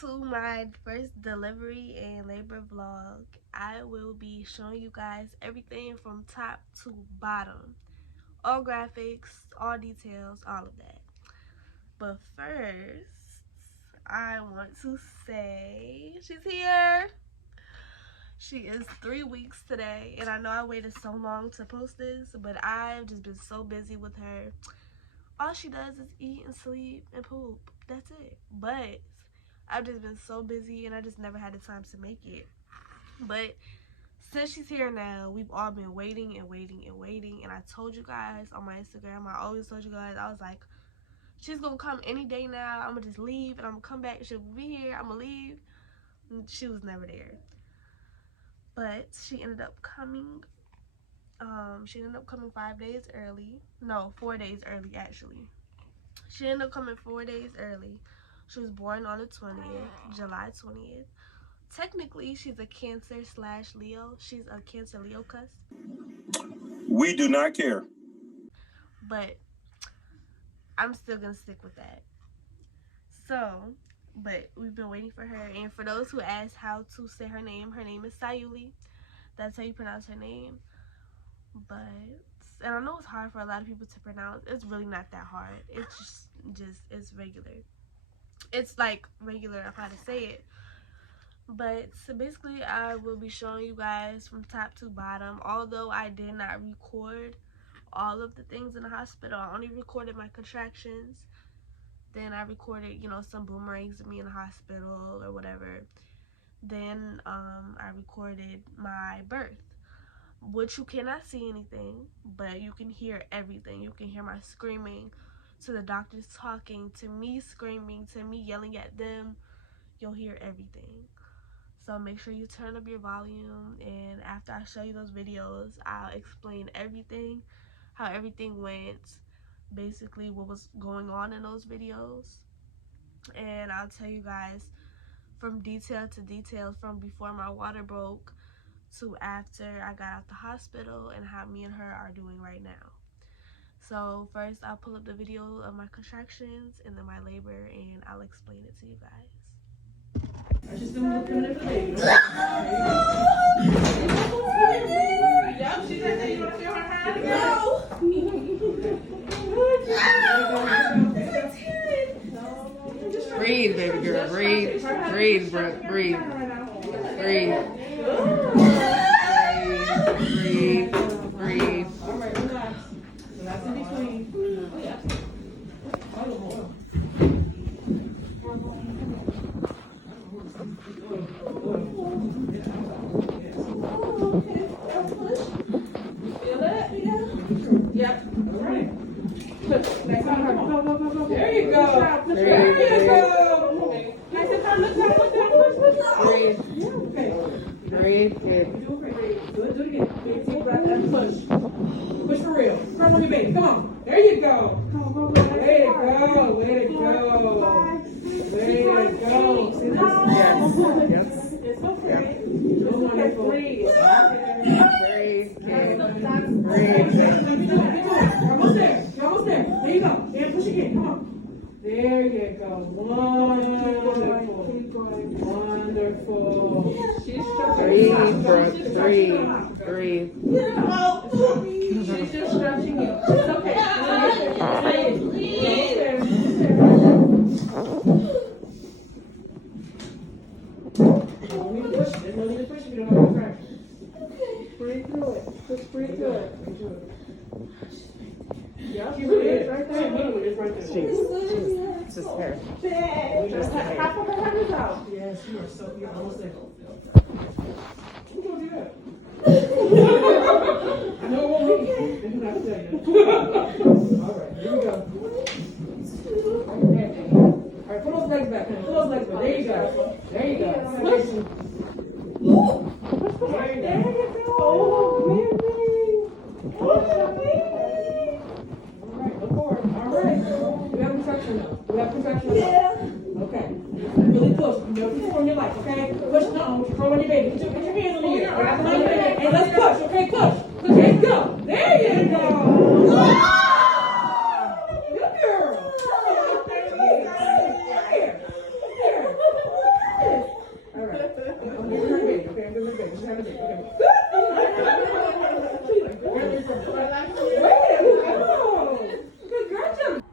to my first delivery and labor vlog. I will be showing you guys everything from top to bottom. All graphics, all details, all of that. But first, I want to say she's here. She is 3 weeks today, and I know I waited so long to post this, but I've just been so busy with her. All she does is eat and sleep and poop. That's it. But I've just been so busy, and I just never had the time to make it. But since she's here now, we've all been waiting and waiting and waiting. And I told you guys on my Instagram, I always told you guys, I was like, she's gonna come any day now. I'm gonna just leave and I'm gonna come back. She'll be here. I'm gonna leave. And she was never there. But she ended up coming. She ended up coming 5 days early. No, 4 days early, actually. She ended up coming 4 days early. She was born on the 20th, July 20th. Technically, she's a Cancer/Leo. She's a Cancer-Leo cusp. We do not care. But I'm still going to stick with that. So, but we've been waiting for her. And for those who asked how to say her name is Syuli. That's how you pronounce her name. But, and I know it's hard for a lot of people to pronounce. It's really not that hard. It's just it's regular. It's like regular of how to say it. But so basically, I will be showing you guys from top to bottom. Although I did not record all of the things in the hospital, I only recorded my contractions. Then I recorded, some boomerangs of me in the hospital or whatever. Then I recorded my birth, which you cannot see anything, but you can hear everything. You can hear my screaming, to the doctors talking, to me screaming, to me yelling at them. You'll hear everything. So make sure you turn up your volume, and after I show you those videos, I'll explain everything, how everything went, basically what was going on in those videos. And I'll tell you guys from detail to detail, from before my water broke to after I got out the hospital, and how me and her are doing right now. So first, I'll pull up the video of my contractions and then my labor, and I'll explain it to you guys. I just don't coming in for the baby. Yep, she said that you want to feel her hand. No. Breathe, baby girl. Breathe. Breathe, Brooke. Breathe. Breathe. Breathe. Breathe. All right, relax. Relax in between. Oh, yeah. Yep. All right. Next on her. Go. There you go. There you go. Nice and hard. Look down. Breathe. Okay. Breathe. Good. Do it again. Big deep breath and push. Push for real. Come on, your baby. Come on. There you go. Way to go. Way to go. Way to go. See this? Yes. Yes. It's okay. You're wonderful. Breathe. Breathe. Breathe. Almost there. You're almost there. There you go. And push again. Come on. There you go. Wonderful. Keep going. Wonderful. She's stretching. Breathe, Brooke. Breathe. Breathe. She's just stretching you. It's okay. There's no need to push if you don't have a contraction. Breathe through it. Just breathe through it. Yeah, she really is right there. Literally is right there. It's just her. Half of her head is out. Yes, you are so, you're almost there. Who told you that? I know it won't be. Then you have to tell you. All right, here we go. All right, pull those legs back. Pull those legs back. There you go. There you go. Push. There you go. Oh, baby. Oh, baby. All right, go forward. All right. We have contraction now. Yeah. Okay. Really push. Never push on your life, okay? Push. No. Throw on your baby. Put your hands on your ear. And let's push. Okay, push. Okay, go. There you go. Good girl. Here. have a drink. Okay. Wait, no. Congratulations.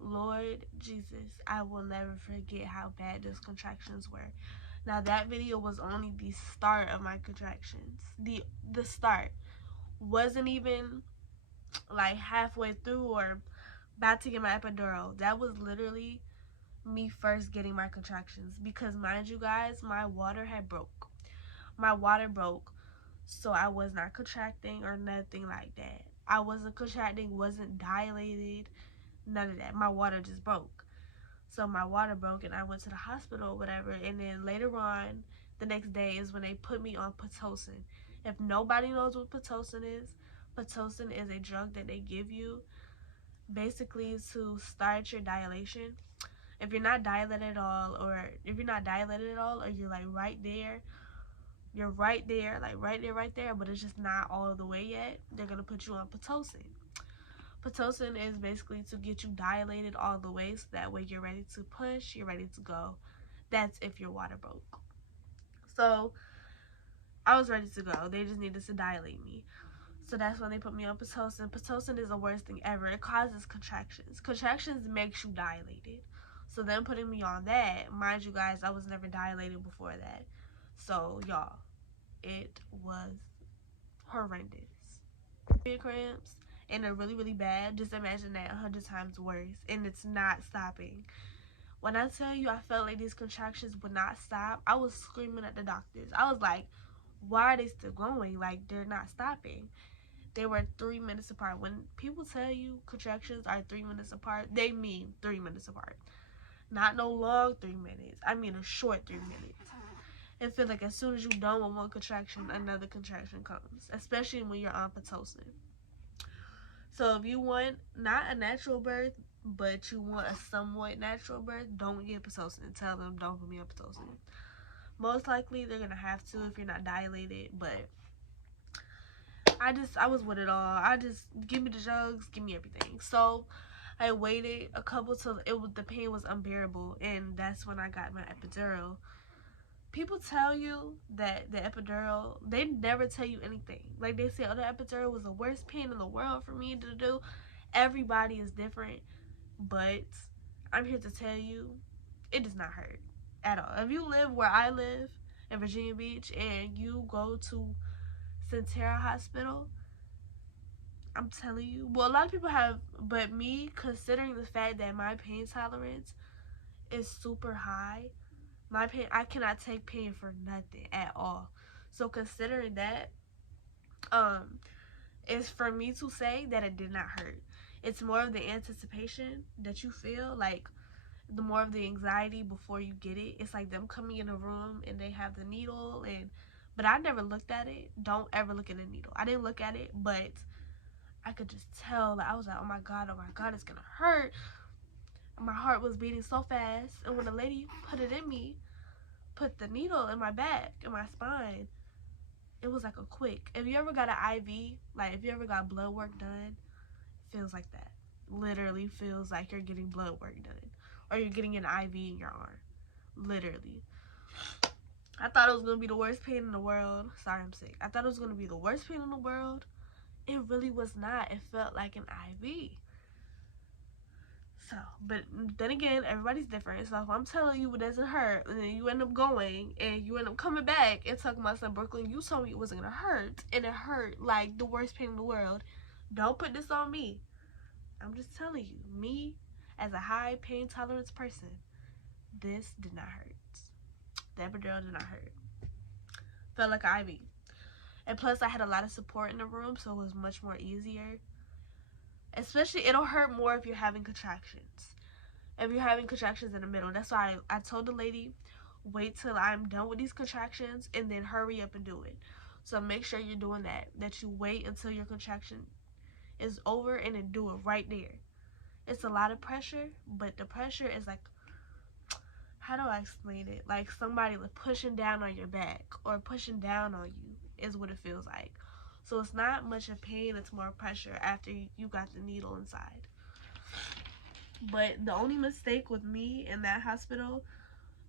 Lord Jesus, I will never forget how bad those contractions were. Now that video was only the start of my contractions. The start wasn't even like halfway through or about to get my epidural. That was literally me first getting my contractions, because mind you guys, my water had broke. My water broke, so I was not contracting or nothing like that. I wasn't contracting, wasn't dilated, none of that. My water just broke. So my water broke and I went to the hospital or whatever, and then later on the next day is when they put me on Pitocin. If nobody knows what Pitocin is a drug that they give you basically to start your dilation. If you're not dilated at all, or you're like right there, like right there, but it's just not all the way yet, they're gonna put you on Pitocin. Pitocin is basically to get you dilated all the way, so that way you're ready to push, you're ready to go. That's if your water broke. So I was ready to go. They just needed to dilate me. So that's when they put me on Pitocin. Pitocin is the worst thing ever. It causes contractions. Contractions makes you dilated. So then putting me on that, mind you guys, I was never dilated before that. So y'all, it was horrendous. Cramps, and they're really, really bad. Just imagine that 100 times worse, and it's not stopping. When I tell you I felt like these contractions would not stop, I was screaming at the doctors. I was like, why are they still going? Like, they're not stopping. They were 3 minutes apart. When people tell you contractions are 3 minutes apart, they mean 3 minutes apart. Not no long 3 minutes. I mean a short 3 minutes. It feels like as soon as you're done with one contraction, another contraction comes. Especially when you're on Pitocin. So if you want not a natural birth, but you want a somewhat natural birth, don't get Pitocin. Tell them don't put me on Pitocin. Most likely they're gonna have to if you're not dilated, but I was with it all. I just, give me the drugs, give me everything. So I waited a couple till the pain was unbearable, and that's when I got my epidural. People tell you that the epidural, they never tell you anything. Like, they say, oh, the epidural was the worst pain in the world for me to do. Everybody is different, but I'm here to tell you, it does not hurt at all. If you live where I live in Virginia Beach and you go to Centera Hospital, I'm telling you, well, a lot of people have, but me, considering the fact that my pain tolerance is super high, my pain, I cannot take pain for nothing at all. So considering that, it's for me to say that it did not hurt. It's more of the anticipation that you feel, like the more of the anxiety before you get it. It's like them coming in a room and they have the needle, but I never looked at it. Don't ever look at the needle. I didn't look at it, but I could just tell. Like, I was like, oh my god, it's gonna hurt. My heart was beating so fast, and when the lady put it in me, put the needle in my back, in my spine, it was like a quick. If you ever got an IV, like if you ever got blood work done, it feels like that. Literally feels like you're getting blood work done, or you're getting an IV in your arm. Literally. I thought it was gonna be the worst pain in the world. Sorry, I'm sick. I thought it was gonna be the worst pain in the world. It really was not. It felt like an IV. So, but then again, everybody's different. So if I'm telling you it doesn't hurt, and then you end up going, and you end up coming back and talking about some Brooklyn, you told me it wasn't gonna hurt, and it hurt like the worst pain in the world. Don't put this on me. I'm just telling you, me, as a high pain tolerance person, this did not hurt. The epidural did not hurt. Felt like an IV. And plus, I had a lot of support in the room, so it was much more easier. Especially, it'll hurt more if you're having contractions. If you're having contractions in the middle. That's why I told the lady wait till I'm done with these contractions and then hurry up and do it. So make sure you're doing that you wait until your contraction is over and then do it right there. It's a lot of pressure, but the pressure is like, how do I explain it? Like somebody like pushing down on your back or pushing down on you is what it feels like. So it's not much of pain, it's more pressure after you got the needle inside. But the only mistake with me in that hospital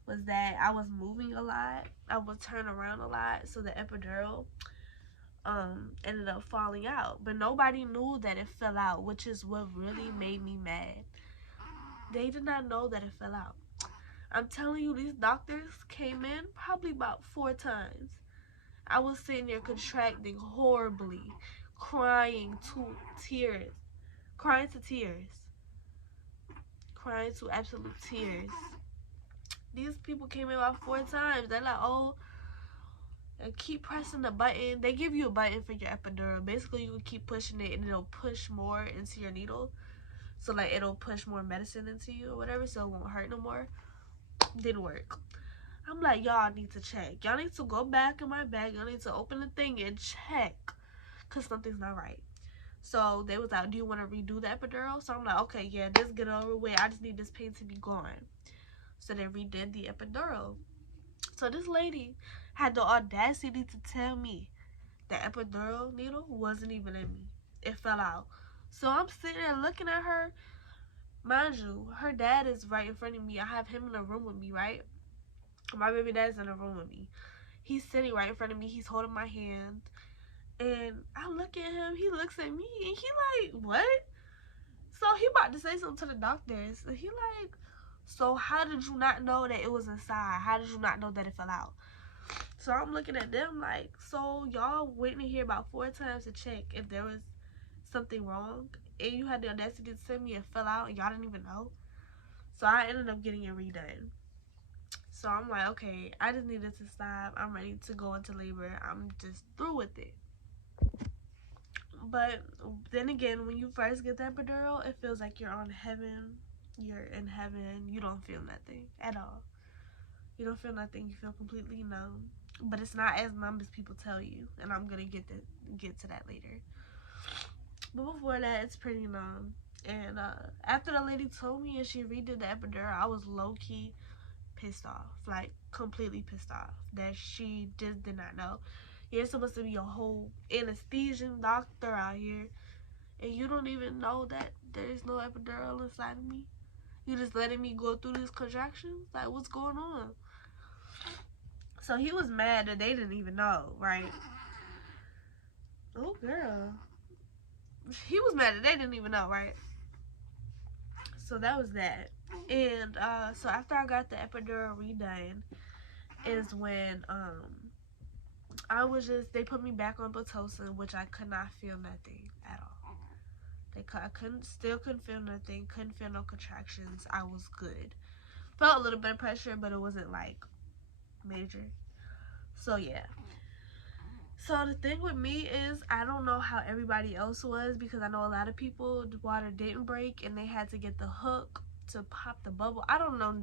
was that I was moving a lot. I would turn around a lot, so the epidural ended up falling out. But nobody knew that it fell out, which is what really made me mad. They did not know that it fell out. I'm telling you, these doctors came in probably about 4 times. I was sitting there contracting horribly, crying to tears, crying to tears, crying to absolute tears. These people came in about 4 times. They're like, oh, and keep pressing the button. They give you a button for your epidural. Basically, you can keep pushing it and it'll push more into your needle. So, like, it'll push more medicine into you or whatever, so it won't hurt no more. Didn't work. I'm like, y'all need to check. Y'all need to go back in my bag. Y'all need to open the thing and check, because something's not right. So, they was like, do you want to redo the epidural? So, I'm like, okay, yeah, just get it over with. I just need this pain to be gone. So, they redid the epidural. So, this lady had the audacity to tell me the epidural needle wasn't even in me. It fell out. So I'm sitting there looking at her. Mind you, her dad is right in front of me. I have him in the room with me, right? My baby dad's in the room with me. He's sitting right in front of me. He's holding my hand. And I look at him. He looks at me. And he like, what? So he about to say something to the doctors. And he like, so how did you not know that it was inside? How did you not know that it fell out? So I'm looking at them like, so y'all went in here about 4 times to check if there was something wrong, and you had the audacity to send me it fell out and y'all didn't even know. So I ended up getting it redone. So I'm like, okay, I just needed to stop. I'm ready to go into labor. I'm just through with it. But then again, when you first get the epidural, it feels like you're on heaven. You're in heaven. You don't feel nothing at all. You don't feel nothing. You feel completely numb. But it's not as numb as people tell you, and I'm gonna get to that later. But before that, it's pretty numb. And after the lady told me and she redid the epidural, I was low-key pissed off, like completely pissed off that she just did not know. You're supposed to be a whole anesthesian doctor out here, and you don't even know that there's no epidural inside of me. You just letting me go through these contractions? Like, what's going on? So he was mad that they didn't even know, right? Oh, girl. He was mad that they didn't even know, right? So that was that. And so after I got the epidural redone is when I was just, they put me back on Pitocin, which I could not feel nothing at all. I still couldn't feel nothing, couldn't feel no contractions. I was good. Felt a little bit of pressure, but it wasn't like major. So yeah. So the thing with me is, I don't know how everybody else was, because I know a lot of people, the water didn't break and they had to get the hook to pop the bubble. I don't know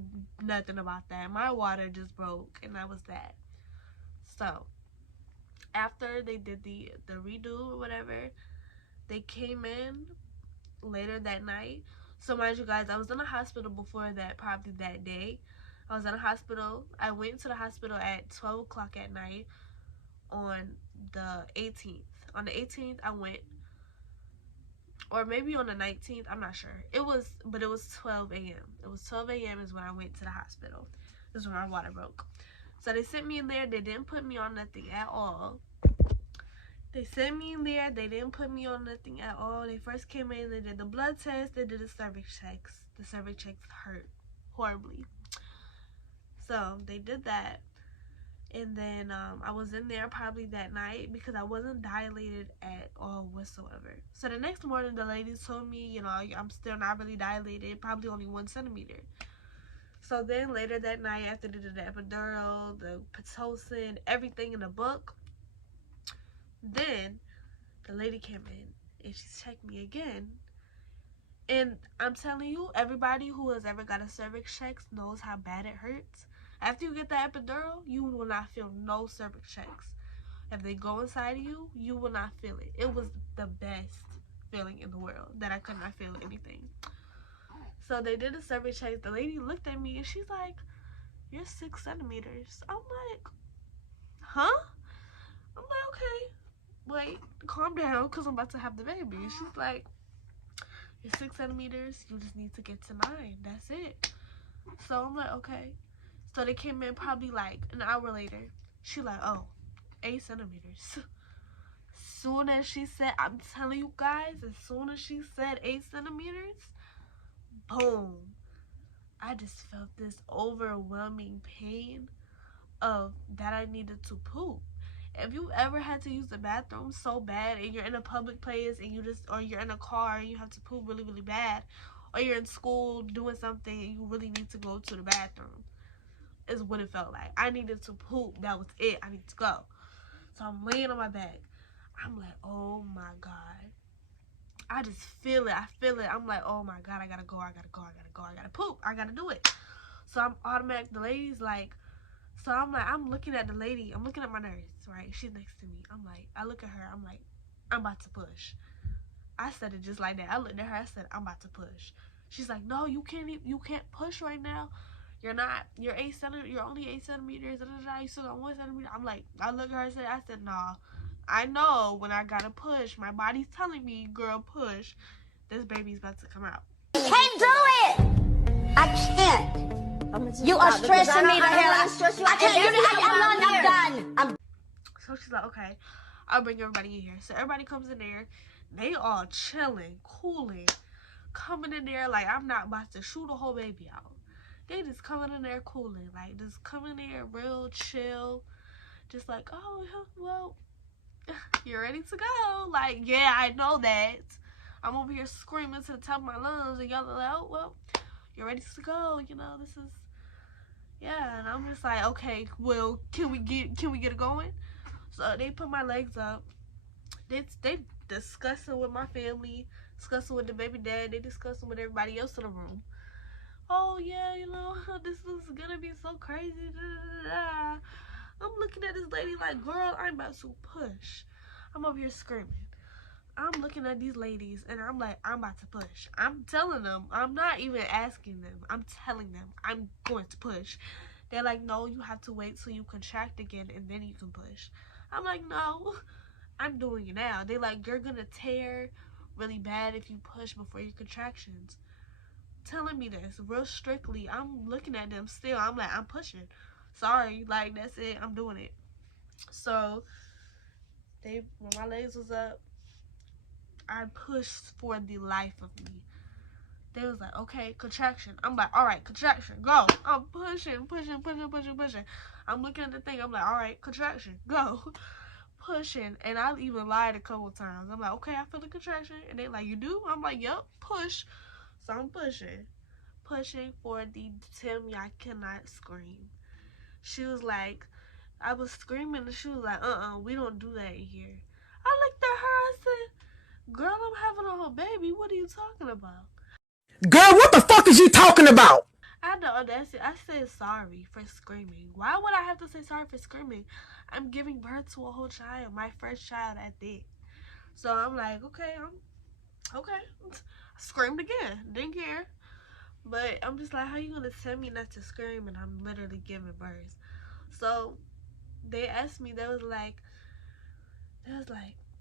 nothing about that. My water just broke and that was that. So after they did the redo or whatever, they came in later that night. So mind you guys, I was in the hospital before that, probably that day. I was in a hospital. I went to the hospital at 12 o'clock at night on the 18th. On the 18th, I went, or maybe on the 19th, I'm not sure. It was 12 a.m. It was 12 a.m. is when I went to the hospital. This is when my water broke. So they sent me in there. They didn't put me on nothing at all. They sent me in there. They didn't put me on nothing at all. They first came in. They did the blood test. They did the cervix checks. The cervix checks hurt horribly. So they did that. And then I was in there probably that night because I wasn't dilated at all whatsoever. So the next morning, the lady told me, you know, I'm still not really dilated, probably only 1 centimeter. So then later that night, after they did the epidural, the Pitocin, everything in the book, then the lady came in and she checked me again. And I'm telling you, everybody who has ever got a cervix check knows how bad it hurts. After you get that epidural, you will not feel no cervix checks. If they go inside of you, you will not feel it. It was the best feeling in the world that I could not feel anything. So they did a cervix check. The lady looked at me and she's like, "You're 6 centimeters." I'm like, "Huh?" I'm like, "Okay, wait, calm down, because I'm about to have the baby." And she's like, "You're 6 centimeters. You just need to get to 9. That's it." So I'm like, "Okay." So they came in probably like an hour later. She like, "Oh, 8 centimeters." Soon as she said, I'm telling you guys, as soon as she said 8 centimeters, boom. I just felt this overwhelming pain of that I needed to poop. If you ever had to use the bathroom so bad and you're in a public place and or you're in a car and you have to poop really, really bad, or you're in school doing something and you really need to go to the bathroom, is what it felt like. I needed to poop. That was it. I need to go. So I'm laying on my back. I'm like, oh my God. I just feel it. I feel it. I'm like, oh my God, I gotta go. I gotta go. I gotta go. I gotta poop. I gotta do it. So I'm automatic. The lady's like, so I'm like, I'm looking at the lady. I'm looking at my nurse, right? She's next to me. I'm like, I look at her. I'm like, I'm about to push. I said it just like that. I looked at her. I said, I'm about to push. She's like, no, you can't push right now. You're not. You're 8 centimeters. You're only 8 centimeters. Da, da, da. You still got 1 centimeter. I'm like, I look at her. I said, nah. I know when I gotta push. My body's telling me, girl, push. This baby's about to come out. Can't do it. I can't. You are stressing me to hell. I can't. I'm done. So she's like, okay, I'll bring everybody in here. So everybody comes in there. They all chilling, cooling, coming in there like I'm not about to shoot a whole baby out. They just coming in there cooling, like just coming in there real chill, just like, oh, well, you're ready to go. Like, yeah, I know that. I'm over here screaming to the top of my lungs and y'all are like, oh, well, you're ready to go. You know, this is, yeah. And I'm just like, okay, well, can we get it going? So they put my legs up. They discussing with my family, discussing with the baby dad. They discussing with everybody else in the room. Oh yeah, you know, this is gonna be so crazy. Da, da, da. I'm looking at this lady like, girl, I'm about to push. I'm over here screaming. I'm looking at these ladies and I'm like, I'm about to push. I'm telling them. I'm not even asking them. I'm telling them I'm going to push. They're like, no, you have to wait till you contract again and then you can push. I'm like, no, I'm doing it now. They like, you're gonna tear really bad if you push before your contractions. Telling me this real strictly. I'm looking at them still. I'm like, I'm pushing. Sorry, like that's it. I'm doing it. So when my legs was up, I pushed for the life of me. They was like, okay, contraction. I'm like, all right, contraction, go. I'm pushing. I'm looking at the thing. I'm like, all right, contraction, go. Pushing. And I even lied a couple times. I'm like, okay, I feel the contraction. And they like, you do? I'm like, yep, push. So I'm pushing for the Timmy. I cannot scream. She was like, I was screaming and she was like, we don't do that in here. I looked at her. I said, girl, I'm having a whole baby. What are you talking about? Girl, what the fuck is you talking about? I had the audacity. I said sorry for screaming. Why would I have to say sorry for screaming? I'm giving birth to a whole child, my first child at that. So I'm like, okay, okay. I screamed again. Didn't care. But I'm just like, how you gonna tell me not to scream and I'm literally giving birth? So they asked me, they was like,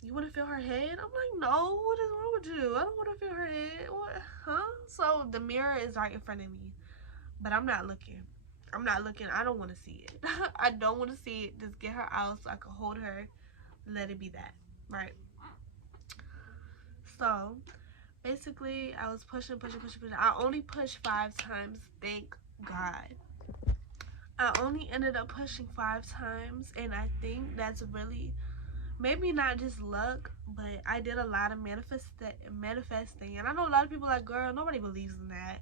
you wanna feel her head? I'm like, no, what is wrong with you? I don't wanna feel her head. What? Huh? So the mirror is right in front of me. But I'm not looking. I don't want to see it. I don't want to see it. Just get her out so I can hold her. Let it be that. Right? So, basically, I was pushing. I only pushed 5 times. Thank God. I only ended up pushing 5 times. And I think that's really, maybe not just luck, but I did a lot of manifesting. And I know a lot of people are like, girl, nobody believes in that.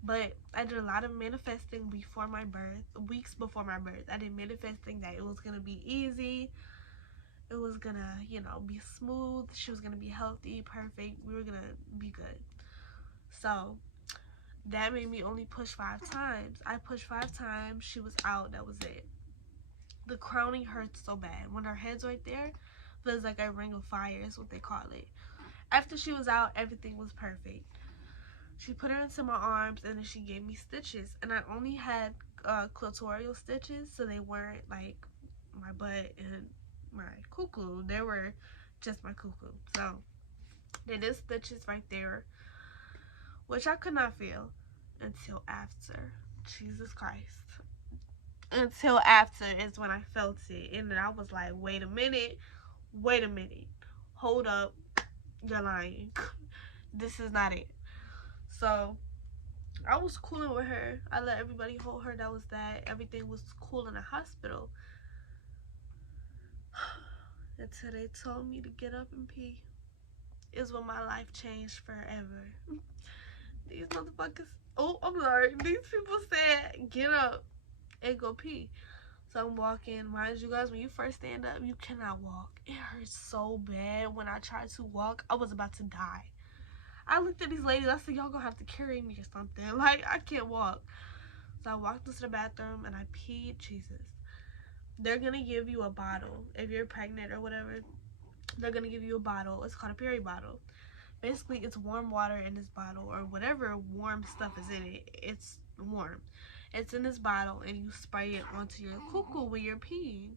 But I did a lot of manifesting before my birth, weeks before my birth. I did manifesting that it was going to be easy. It was going to, you know, be smooth. She was going to be healthy, perfect. We were going to be good. So that made me only push 5 times. I pushed 5 times. She was out. That was it. The crowning hurts so bad. When her head's right there, feels like a ring of fire is what they call it. After she was out, everything was perfect. She put her into my arms and then she gave me stitches. And I only had clitoral stitches, so they weren't like my butt and my cuckoo. They were just my cuckoo. So they did stitches right there, which I could not feel until after. Jesus Christ. Until after is when I felt it. And then I was like, wait a minute. Hold up. You're lying. This is not it. So I was cooling with her. I let everybody hold her. That was that. Everything was cool in the hospital. Until they told me to get up and pee. Is when my life changed forever. These motherfuckers. Oh, I'm sorry. These people said, get up and go pee. So I'm walking. Mind you guys, when you first stand up, you cannot walk. It hurts so bad. When I tried to walk, I was about to die. I looked at these ladies. I said, y'all gonna have to carry me or something. Like, I can't walk. So I walked into the bathroom and I peed. Jesus. They're gonna give you a bottle. If you're pregnant or whatever, they're gonna give you a bottle. It's called a period bottle. Basically, it's warm water in this bottle, or whatever warm stuff is in it. It's warm. It's in this bottle, and you spray it onto your cuckoo when you're peeing,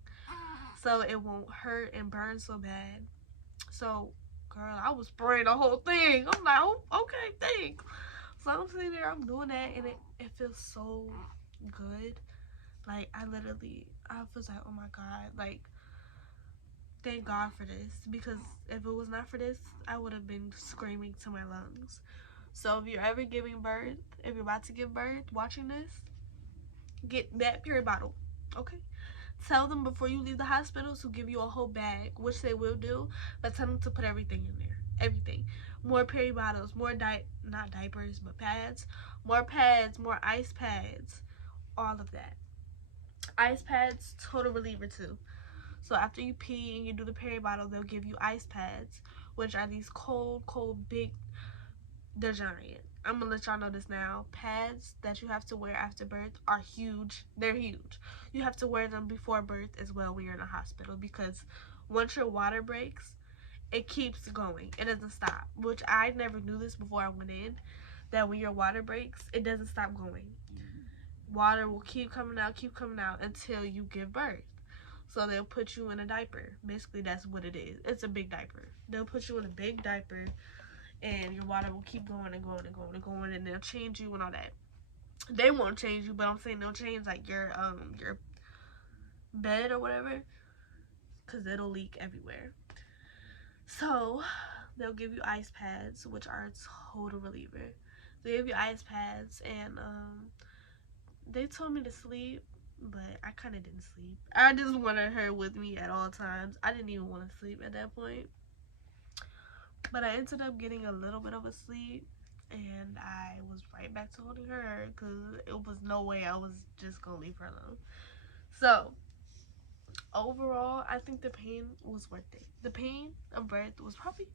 so it won't hurt and burn so bad. So, girl, I was spraying the whole thing. I'm like, oh, okay, thanks. So I'm sitting there, I'm doing that, and it feels so good. Like, I was like, oh my God, like, thank God for this, because if it was not for this, I would have been screaming to my lungs. So if you're ever giving birth, if you're about to give birth, watching this, get that period bottle, okay? Tell them before you leave the hospital to give you a whole bag, which they will do, but tell them to put everything in there, everything. More period bottles, more not diapers, but pads, more ice pads, all of that. Ice pads, total reliever too. So after you pee and you do the period bottle, they'll give you ice pads, which are these cold, big, they're giant. I'm gonna let y'all know this now. Pads that you have to wear after birth are huge. They're huge. You have to wear them before birth as well when you're in the hospital, because once your water breaks, it keeps going. It doesn't stop, which I never knew this before I went in, that when your water breaks, it doesn't stop going. Water will keep coming out until you give birth. So they'll put you in a diaper. Basically, that's what it is. It's a big diaper. They'll put you in a big diaper, and your water will keep going and going and going and going, and they'll change you and all that. They won't change you, but I'm saying they'll change like your bed or whatever, because it'll leak everywhere. So they'll give you ice pads, which are a total reliever. They give you ice pads, and they told me to sleep, but I kind of didn't sleep. I just wanted her with me at all times. I didn't even want to sleep at that point. But I ended up getting a little bit of a sleep, and I was right back to holding her, because it was no way I was just going to leave her alone. So, overall, I think the pain was worth it. The pain of birth was probably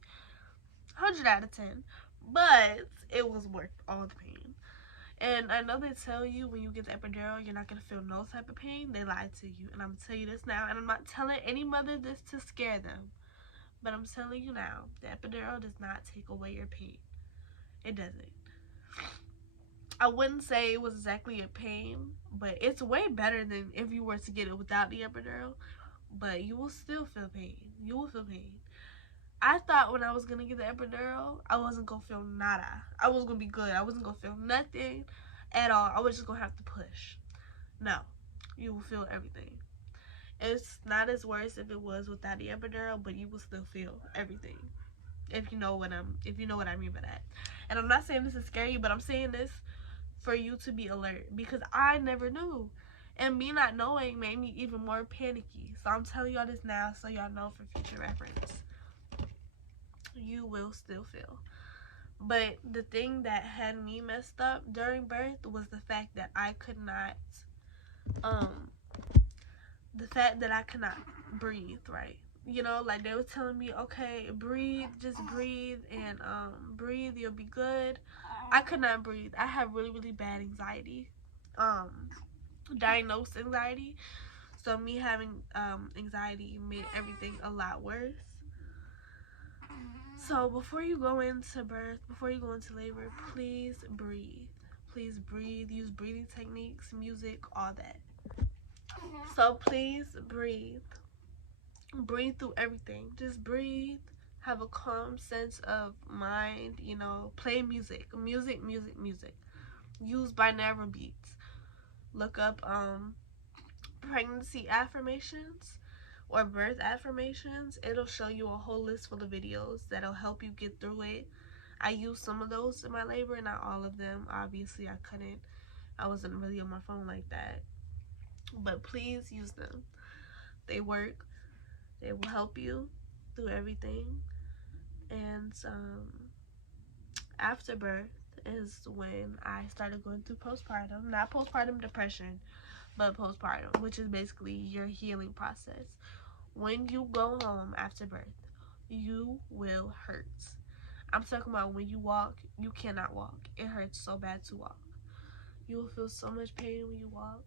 100 out of 10, but it was worth all the pain. And I know they tell you when you get the epidural, you're not going to feel no type of pain. They lied to you. And I'm going to tell you this now. And I'm not telling any mother this to scare them. But I'm telling you now, the epidural does not take away your pain. It doesn't. I wouldn't say it was exactly a pain, but it's way better than if you were to get it without the epidural. But you will still feel pain. You will feel pain. I thought when I was going to get the epidural, I wasn't going to feel nada. I was going to be good. I wasn't going to feel nothing at all. I was just going to have to push. No. You will feel everything. It's not as worse if it was without the epidural, but you will still feel everything. If you know what I mean by that. And I'm not saying this to scare you, but I'm saying this for you to be alert, because I never knew. And me not knowing made me even more panicky. So I'm telling y'all this now so y'all know for future reference. You will still feel. But the thing that had me messed up during birth was the fact that I could not breathe right. You know, like they were telling me, okay, breathe, just breathe, and breathe, you'll be good. I could not breathe. I have really, really bad anxiety. Diagnosed anxiety. So me having anxiety made everything a lot worse. So before you go into birth, before you go into labor, please breathe. Please breathe. Use breathing techniques, music, all that. So please breathe. Breathe through everything. Just breathe. Have a calm sense of mind, you know. Play music. Music. Use binaural beats. Look up pregnancy affirmations or birth affirmations. It'll show you a whole list full of videos that'll help you get through it. I used some of those in my labor, not all of them. Obviously, I wasn't really on my phone like that. But please use them. They work. They will help you through everything. And after birth is when I started going through postpartum. Not postpartum depression, but postpartum, which is basically your healing process. When you go home after birth, you will hurt. I'm talking about when you walk, you cannot walk. It hurts so bad to walk. You will feel so much pain when you walk.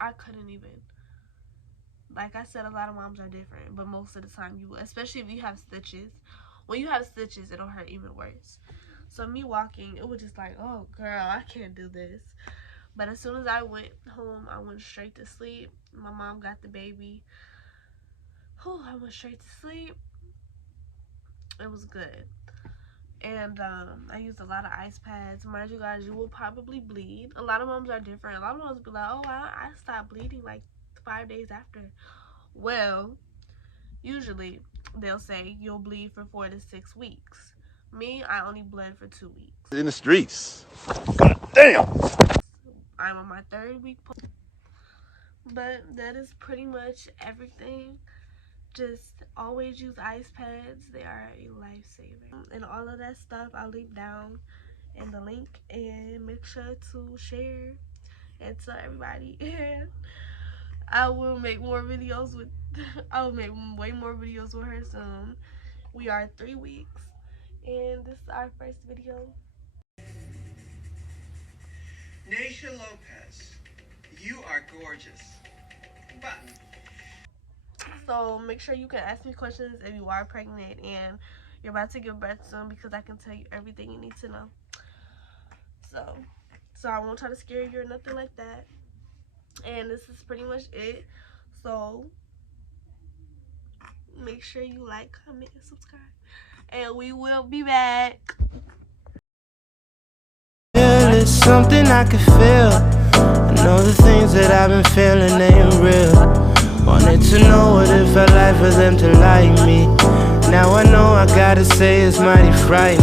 I couldn't even. Like I said, a lot of moms are different, but most of the time you will, especially if you have stitches. When you have stitches, it'll hurt even worse. So me walking, it was just like, oh girl, I can't do this. But as soon as I went home, I went straight to sleep. My mom got the baby. I went straight to sleep. It was good. And I used a lot of ice pads. Mind you guys, you will probably bleed. A lot of moms are different. A lot of moms be like, oh, I stopped bleeding like 5 days after. Well, usually they'll say you'll bleed for 4 to 6 weeks. Me, I only bled for 2 weeks. In the streets. God damn. I'm on my 3rd week. But that is pretty much everything. Just always use ice pads. They are a lifesaver. And all of that stuff I'll leave down in the link. And make sure to share and tell everybody. And I will make more videos with, I will make way more videos with her soon. We are 3 weeks. And this is our first video. Naisha Lopez, you are gorgeous. But so make sure you can ask me questions if you are pregnant and you're about to give birth soon, because I can tell you everything you need to know. So I won't try to scare you or nothing like that. And this is pretty much it. So make sure you like, comment, and subscribe. And we will be back. It's something I can feel. I know the things that I've been feeling ain't real. Wanted to know what it felt like for them to like me. Now I know I gotta say it's mighty frightening.